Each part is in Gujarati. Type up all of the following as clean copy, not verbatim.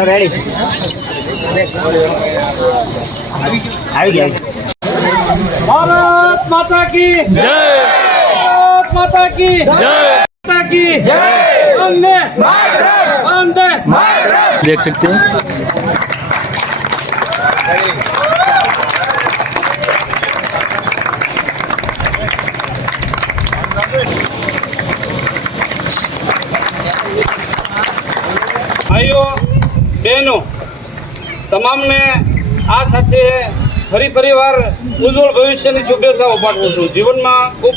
भारत माता की जय, भारत माता की जय, माता की जय, वंदे मातरम, वंदे मातरम। देख सकते हैं भाइयों बहनों તમામ ને આ સાથે ફરી પરિવાર ઉજ્જવળ ભવિષ્યની શુભેચ્છાઓ પાઠવું છું। જીવનમાં ખૂબ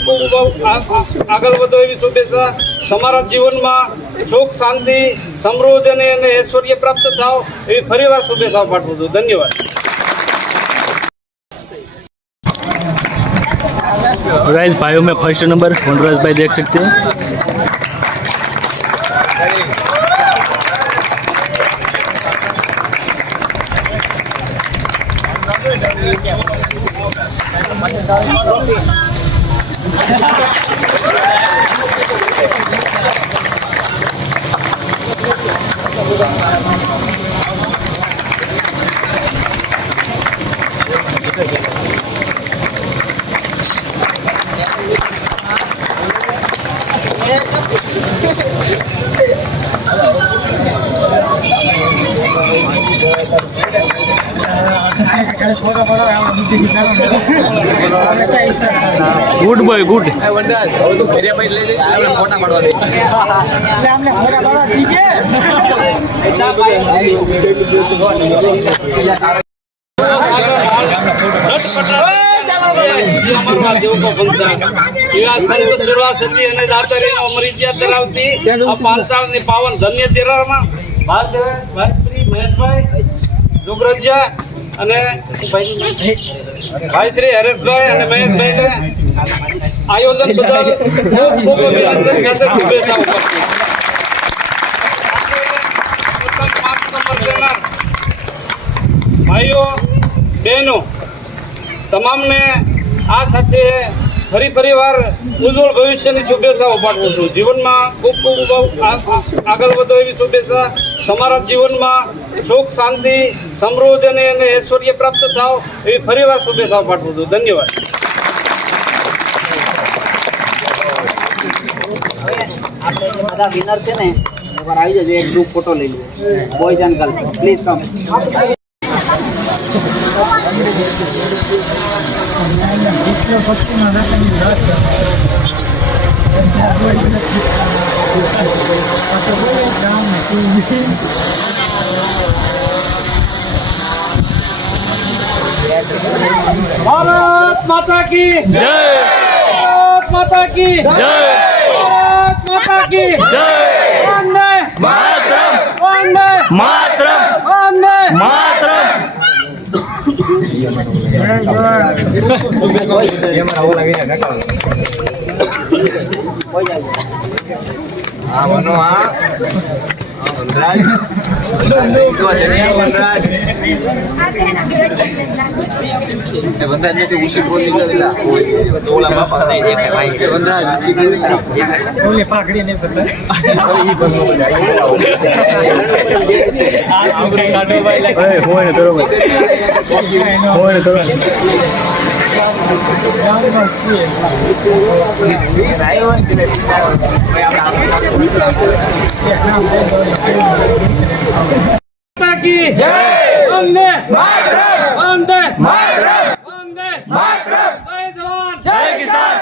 આગળ વધો એવી શુભેચ્છા। તમારા જીવનમાં સુખ શાંતિ સમૃદ્ધિ અને ઐશ્વર્ય પ્રાપ્ત થાવ એવી ફરીવાર શુભેચ્છાઓ પાઠવું છું। ધન્યવાદ। गाइस भाइयों में फर्स्ट नंबर वनराज भाई देख सकते हैं। Good boy good. पावन धन्य तेरा भाई महेशभाई जोगरजिया અને ભાઈ શ્રી હરેશભાઈ અને મહેશભાઈને આયોજન બદલ ખૂબ શુભેચ્છાઓ ભાઈઓ બહેનો તમામને આ સાથે ફરી પરિવાર ઉજ્જવળ ભવિષ્યની શુભેચ્છાઓ પાઠવું છું। જીવનમાં ખૂબ આગળ વધો એવી શુભેચ્છા। તમારા જીવનમાં સુખ શાંતિ સમૃદ્ધિ અને ઐશ્વર્ય પ્રાપ્ત થાવ એવી ફરીવાર શુભેચ્છાઓ પાઠવું છું। ધન્યવાદ। આપણે બધા વિનર છે ને એકવાર આવી જજો, એક ગ્રુપ ફોટો લઈ લઈએ, boys and girls please come. Bharat माता की जय, भारत माता की जय, भारत माता की जय, वंदे मातरम, वंदे मातरम, वंदे मातरम। की जय, वंदे मातरम, वंदे मातरम, वंदे मातरम। जय जवान जय किसान।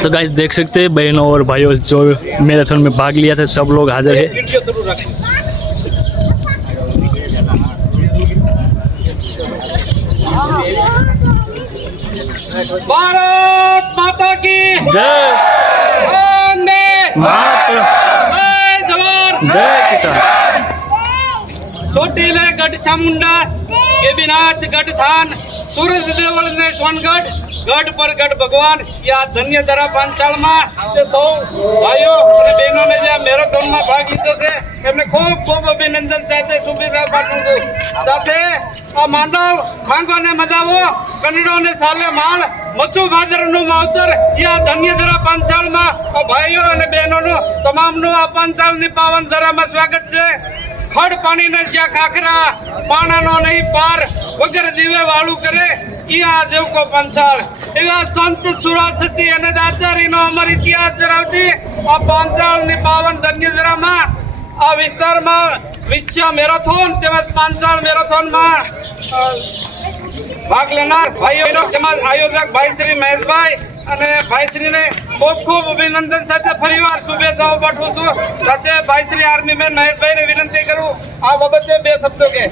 तो गाइस देख सकते हैं बहनों और भाइयों जो मैराथन में भाग लिया था सब लोग हाजिर है। भारत माता की जय, वंदे मातरम, जय जवान जय किसान। ચોટીલે ગઢ ચામુંડા, ગેબીનાથ ગઢ થાન, सूरज देवल ने सोनगढ़, गढ़ पर गढ़ भगवान, या धन्य धरा पांचाल में तो भाइयों और बहनों ने जो मैराथन में भाग लीधो છે એમને ખૂબ ખૂબ અભિનંદન સાથે શુભેચ્છા પાઠવું છું. સાથે આ માંડવ માંગો ને મદાવો, કનડો ને સાલે માળ, મચ્છુ ભાદરનું માવતર, યા ધન્ય ધરા પાંચાળમાં આ ભાઈઓ અને બહેનોનું તમામનું આ પાંચાળની પાવન ધરામાં સ્વાગત છે. ખડ પાણીને જ્યાં ખાખરા, પાણાનો નહીં પાર, વગર દીવે વાળું કરે ઈ આ દેવકો પંચાળ. એવા સંત સુરાસતી અને દાતારીનો અમર ઇતિહાસ ધરાવતી આ પાંચાળની પાવન ધન્યધરામાં આ વિસ્તારમાં વિચ્છા મેરાથોન તેમજ પાંચાળ મેરાથોનમાં ભાગ લેનાર ભાઈઓનો તેમજ આયોજક ભાઈ શ્રી મહેશભાઈ અને ભાઈશ્રીને ખૂબ ખૂબ અભિનંદન સાથે ફરીવાર શુભેચ્છાઓ પાઠવું છું. સાથે ભાઈશ્રી આર્મીમેન મહેશભાઈને વિનંતી કરું આ બાબતે બે શબ્દો કે.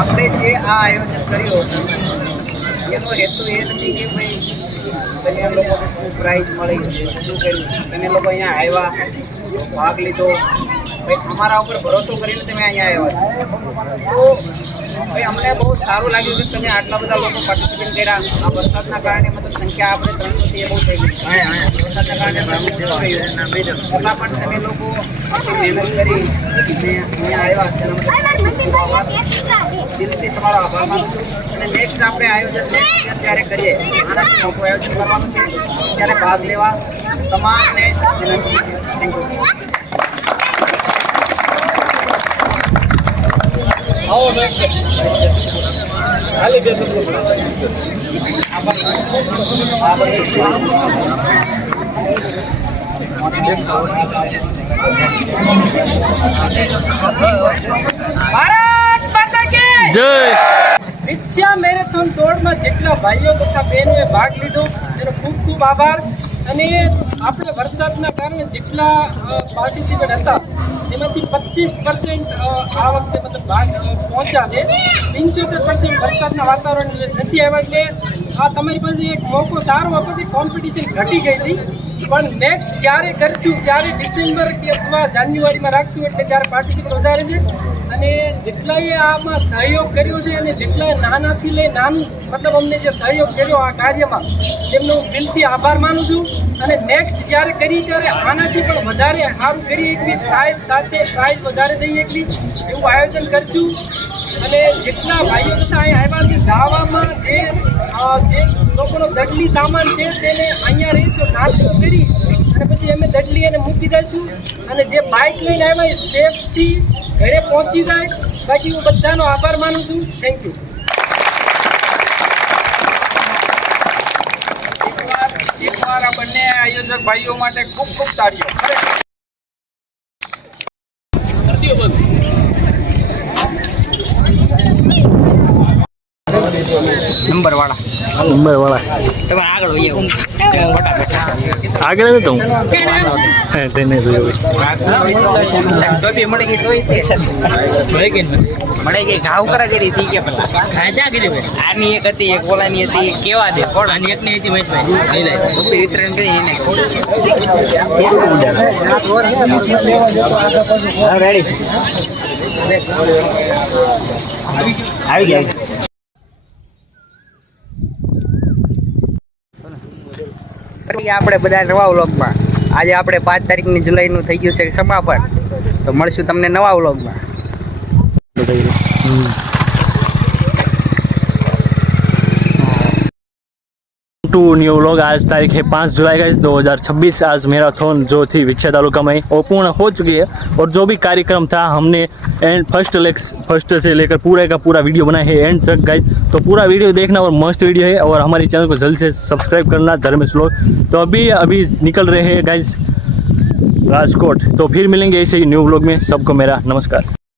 આપણે જે આ આયોજન કર્યું એનો હેતુ એ નથી કે ભાઈ તમે લોકોને શું પ્રાઇઝ મળી, શું કર્યું, તમે લોકો અહીંયા આવ્યા, ભાગ લીધો, ભાઈ અમારા ઉપર ભરોસો કરીને તમે અહીંયા આવ્યા તો ભાઈ અમને બહુ સારું લાગ્યું કે તમે આટલા બધા લોકો પાર્ટિસિપેટ કર્યા. આ વરસાદના કારણે મતલબ સંખ્યા આપણે 300 થી બહુ થઈ ગઈ. વરસાદના કારણે છતાં પણ તમે લોકો આટલી મહેનત કરી અહીંયા આવ્યા તેના માટે દિલથી તમારો આભાર માનું છું. અને નેક્સ્ટ આપણે આયોજન ત્યારે કરીએ, આનાથી મોટું આયોજન કરવાનું છે, ત્યારે ભાગ લેવા તમામને વિનંતી છે. Thank you. આવો ખાલી બે શબ્દો ભારત માતા કી જય. વિચ્છા મેરેથોન દોડમાં જેટલા ભાઈઓ તથા બહેનોએ ભાગ લીધો એનો ખૂબ ખૂબ આભાર. અને આપણે વરસાદના કારણે જેટલા પાર્ટિસિપેટ હતા એમાંથી 25% આ વખતે મતલબ ભાગ પહોંચ્યા છે. 75% વરસાદના વાતાવરણ નથી આવ્યા. એટલે આ તમારી પાસે એક મોકો સારો હતો કે કોમ્પિટિશન ઘટી ગઈ હતી. પણ નેક્સ્ટ જ્યારે કરશું ત્યારે ડિસેમ્બર કે અથવા જાન્યુઆરીમાં રાખશું એટલે ત્યારે પાર્ટિસિપેટ વધારે છે. અને જેટલાએ આમાં સહયોગ કર્યો છે અને જેટલાએ નાનાથી લઈ નાનું મતલબ અમને જે સહયોગ કર્યો આ કાર્યમાં તેમનો હું દિલથી આભાર માનું છું. અને નેક્સ્ટ જ્યારે કરી ત્યારે આનાથી પણ વધારે સારું કરી એકલી પ્રાઇઝ સાથે પ્રાઇઝ વધારે દઈ એકલી એવું આયોજન કરશું. અને જેટલા ભાઈઓ બધા અહીંયા આવ્યા છે ગાવામાં જે લોકોનો દડલી સામાન છે તેને અહીંયા રહીશું નાસ્તો કરી અને પછી અમે દડલી એને મૂકી દઈશું. અને જે બાઇક લઈને આવ્યા એ સેફથી ઘરે પહોંચી જાય. બાકી હું બધાનો આભાર માનું છું. Thank you. એકવાર આ બંને આયોજક ભાઈઓ માટે ખૂબ ખૂબ તાળીઓ. નંબરવાળા તમે આગળ હોઈએ આગળ હતો હું તેને જોયું મળી ગઈ ઘાવ કરા કરી હતી કે પેલા આની એક હતી, એક ઓલાની હતી, કેવા દે કોણ આની એક ની હતી મહેશભાઈ વિતરણ કરી એને આવી ગયા. આપણે બધા નવા વ્લોગમાં આજે આપણે 5 તારીખની જુલાઈનું થઈ ગયું છે સમાપન. તો મળશું તમને નવા વ્લોગમાં. टू न्यू व्लॉग आज तारीख है 5 जुलाई का 2026। आज मैराथन जो थी विच्छा तालुका में वो पूर्ण हो चुकी है और जो भी कार्यक्रम था हमने एंड फर्स्ट से लेकर पूरा का पूरा वीडियो बनाया है एंड तक गाइज। तो पूरा वीडियो देखना और मस्त वीडियो है और हमारे चैनल को जल्द से सब्सक्राइब करना धर्मेश व्लॉग। तो अभी निकल रहे हैं गाइज राजकोट। तो फिर मिलेंगे ऐसे ही न्यू व्लॉग में। सबको मेरा नमस्कार।